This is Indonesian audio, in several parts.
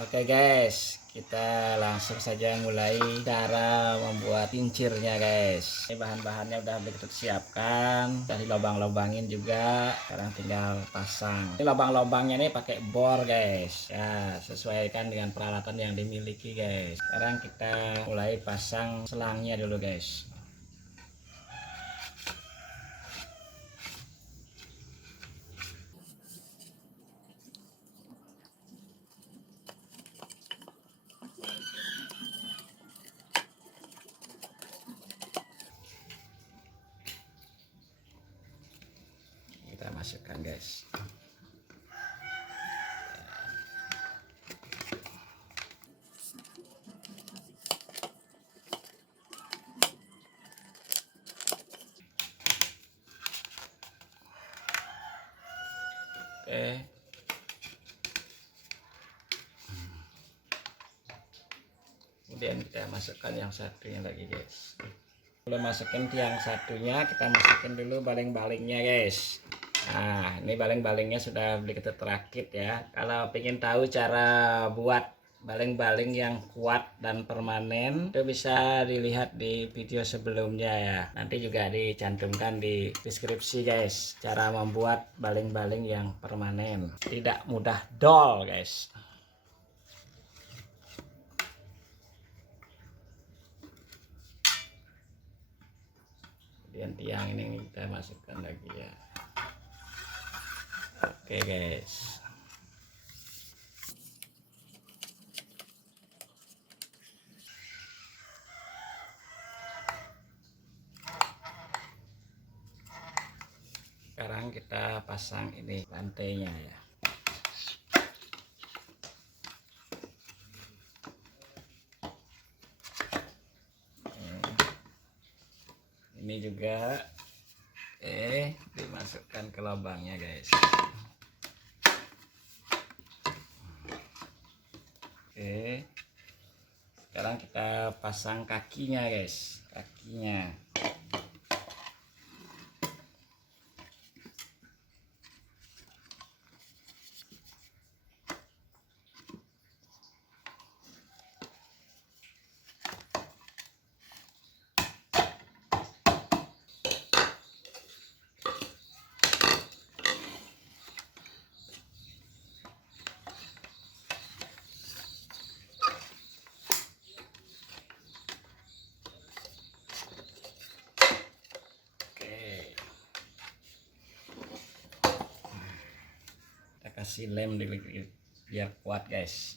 Oke guys, kita langsung saja mulai cara membuat kincirnya guys. Ini bahan-bahannya udah kita siapkan, dari lubang-lubangin juga. Sekarang tinggal pasang. Ini lubang-lubangnya ini pakai bor guys. Ya, sesuaikan dengan peralatan yang dimiliki guys. Sekarang kita mulai pasang selangnya dulu guys. Kita masukkan guys. Oke. Kemudian kita masukkan yang satunya lagi guys. Belum masukin tiang satunya, kita masukin dulu baling-balingnya guys. Nah, ini baling-balingnya sudah kita terakit ya. Kalau ingin tahu cara buat baling-baling yang kuat dan permanen, itu bisa dilihat di video sebelumnya ya. Nanti juga dicantumkan di deskripsi guys, cara membuat baling-baling yang permanen. Tidak mudah dol guys. Kemudian tiang ini kita masukkan lagi ya. Oke guys. Sekarang kita pasang ini lantainya ya. Ini juga dimasukkan ke lubangnya guys. Oke, sekarang kita pasang kakinya guys, kakinya. Kasih lem dulu biar kuat guys.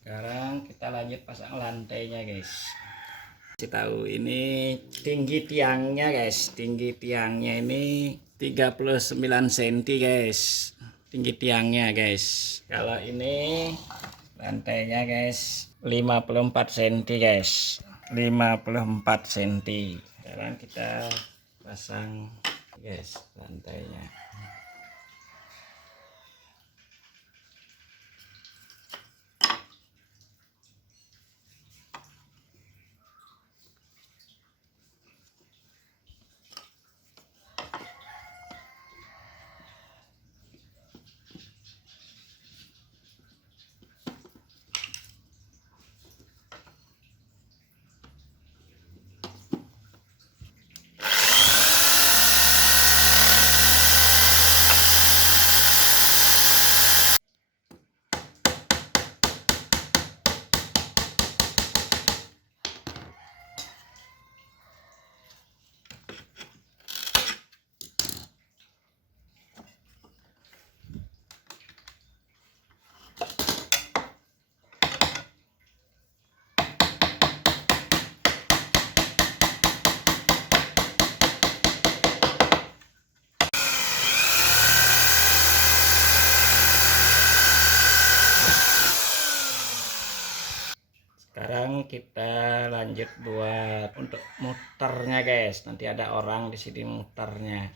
Sekarang kita lanjut pasang lantainya guys. Kasih tahu ini tinggi tiangnya guys. Tinggi tiangnya ini 39 cm guys. Tinggi tiangnya guys. Kalau ini lantainya guys 54 cm guys. 54 cm. Sekarang kita pasang guys lantainya. Sekarang kita lanjut buat untuk muternya guys. Nanti ada orang di sini muternya.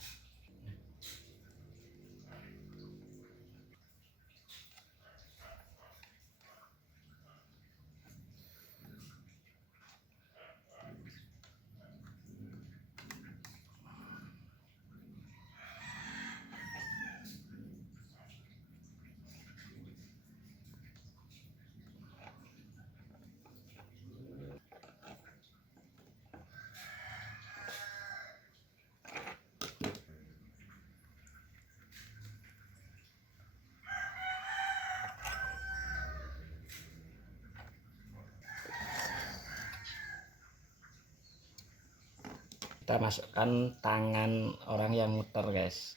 kita masukkan tangan orang yang muter guys.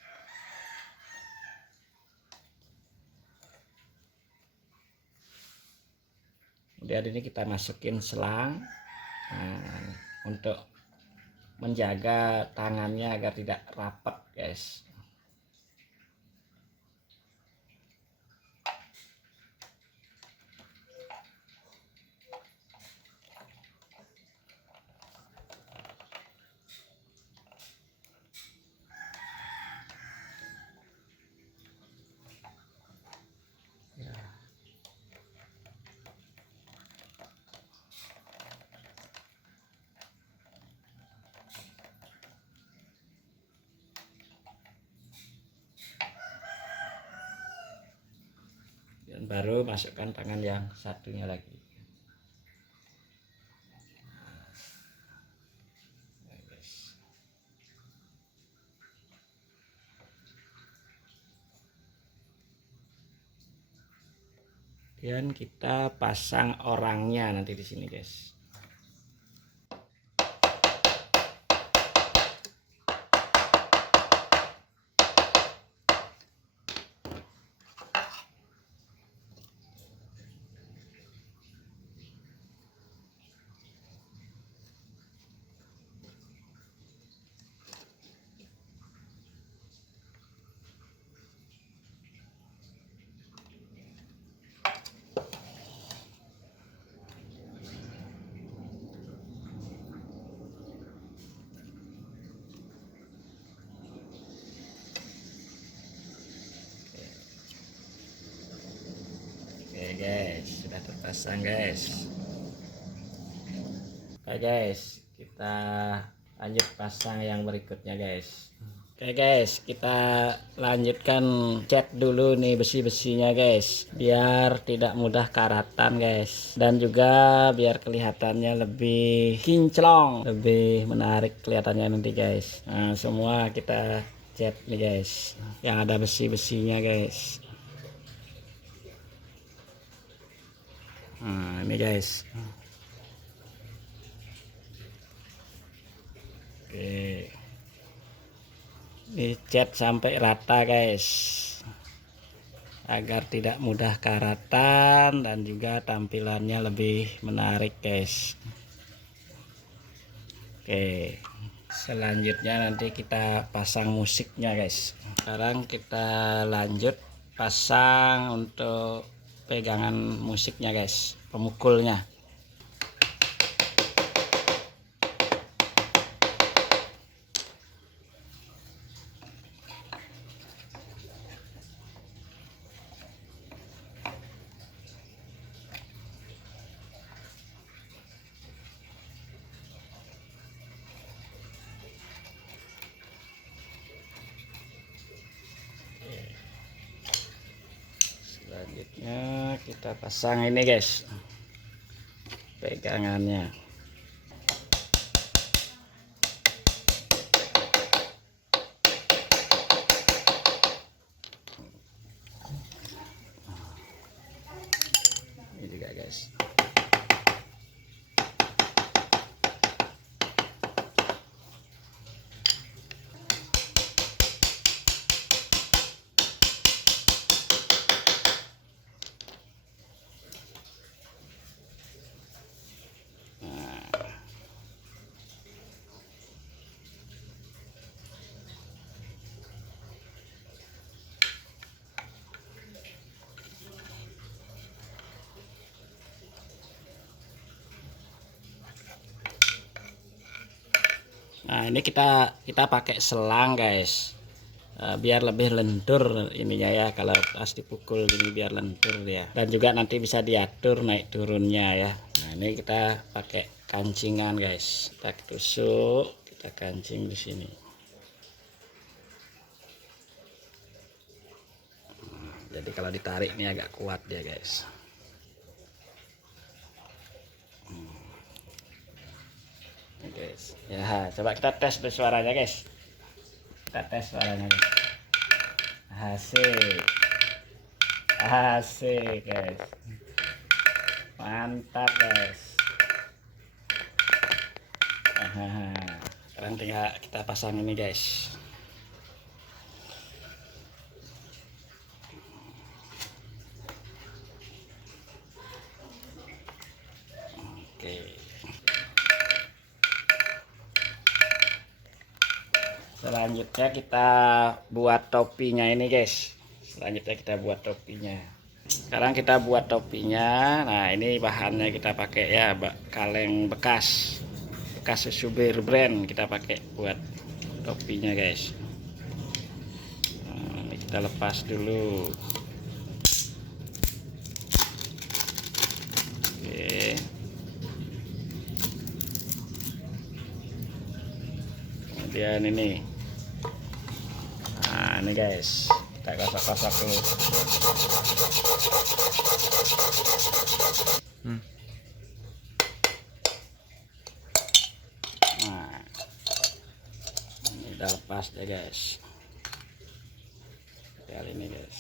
Kemudian ini kita masukin selang untuk menjaga tangannya agar tidak rapat guys. Dan baru masukkan tangan yang satunya lagi. Dan kita pasang orangnya nanti di sini guys. Oke guys, sudah terpasang guys. Oke guys, kita lanjut pasang yang berikutnya guys. Oke guys, kita lanjutkan cat dulu nih besi-besinya guys, biar tidak mudah karatan guys, dan juga biar kelihatannya lebih kinclong, lebih menarik kelihatannya nanti guys. Nah, semua kita cat nih guys, yang ada besi-besinya guys. Nah, ini guys. Oke. Ini cat sampai rata guys, agar tidak mudah karatan dan juga tampilannya lebih menarik guys. Oke, selanjutnya nanti kita pasang musiknya guys. Sekarang kita lanjut pasang untuk pegangan musiknya guys, pemukulnya. Selanjutnya kita pasang ini guys, pegangannya. Ini juga guys. Nah, ini kita pakai selang guys, biar lebih lentur ininya ya, kalau pas dipukul gini biar lentur ya, dan juga nanti bisa diatur naik turunnya ya. Nah, ini kita pakai kancingan guys, kita tusuk, kita kancing di sini. Jadi kalau ditarik ini agak kuat ya guys. Guys, ya coba kita tes dulu suaranya guys. Kita tes suaranya guys. Asik guys, mantap guys. Sekarang tinggal kita pasang ini guys. Oke. Selanjutnya kita buat topinya ini guys. Sekarang kita buat topinya. Nah, ini bahannya kita pakai ya, kaleng bekas susu Bear Brand kita pakai buat topinya guys. Nah, ini kita lepas dulu. Oke. Kemudian ini, nah ini guys, kita gosok-gosok dulu. Nah, ini udah lepas deh guys. Kali ini guys.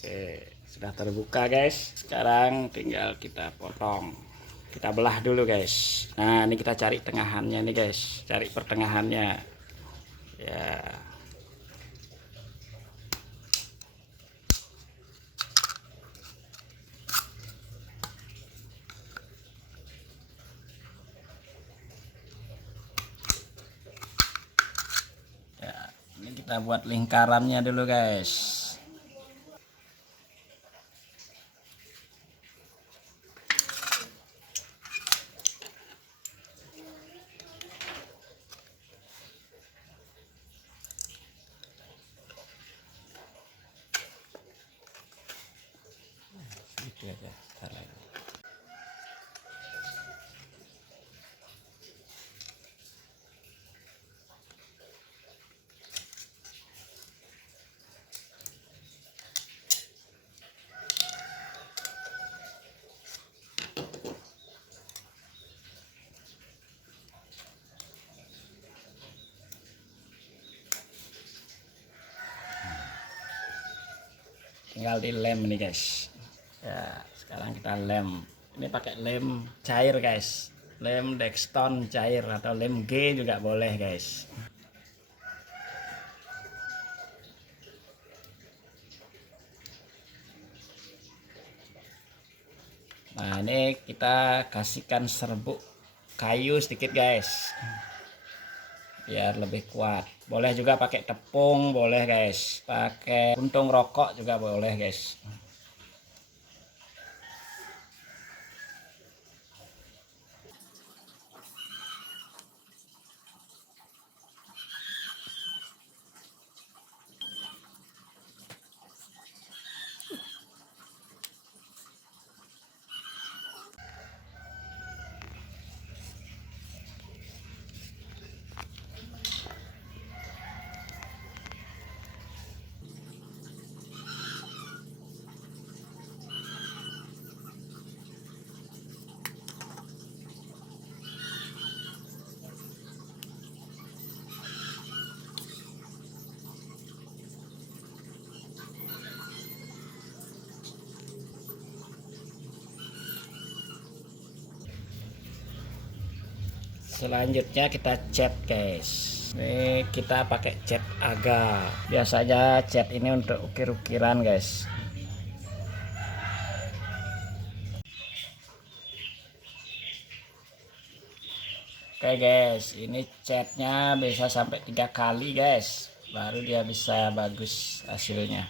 Oke, sudah terbuka guys. Sekarang tinggal kita potong. Kita belah dulu guys. Nah, ini kita cari tengahannya nih guys. Cari pertengahannya. Ya. Ya, ini kita buat lingkarannya dulu guys. Itu aja, tinggal dilem nih guys. Ya, sekarang kita lem. Ini pakai lem cair guys. Lem Dexton cair atau lem G juga boleh guys. Nah, ini kita kasihkan serbuk kayu sedikit guys, biar lebih kuat. Boleh juga pakai tepung, boleh guys. Pakai puntung rokok juga boleh guys. Selanjutnya kita cat guys. Ini kita pakai cat agar. Biasanya cat ini untuk ukir-ukiran guys. Oke guys, ini catnya bisa sampai 3 kali guys, baru dia bisa bagus hasilnya.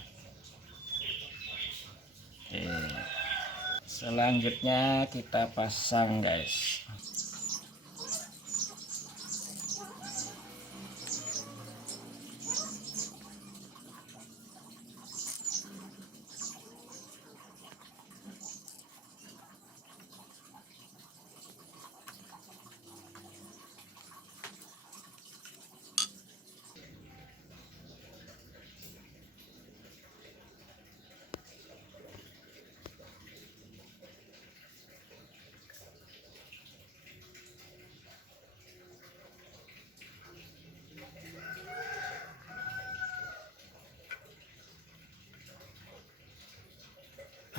Oke. Selanjutnya kita pasang guys.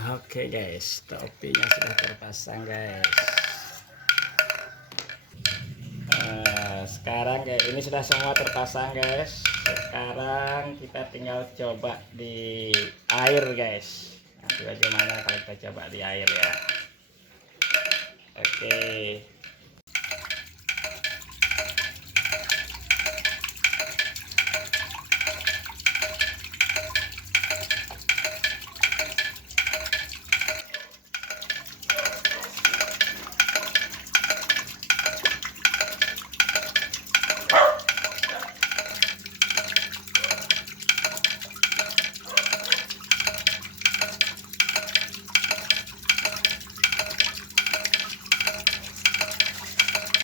Oke guys, topinya sudah terpasang guys. Sekarang ini sudah semua terpasang guys. Sekarang kita tinggal coba di air guys. Nanti bagaimana kalau kita coba di air ya. Oke.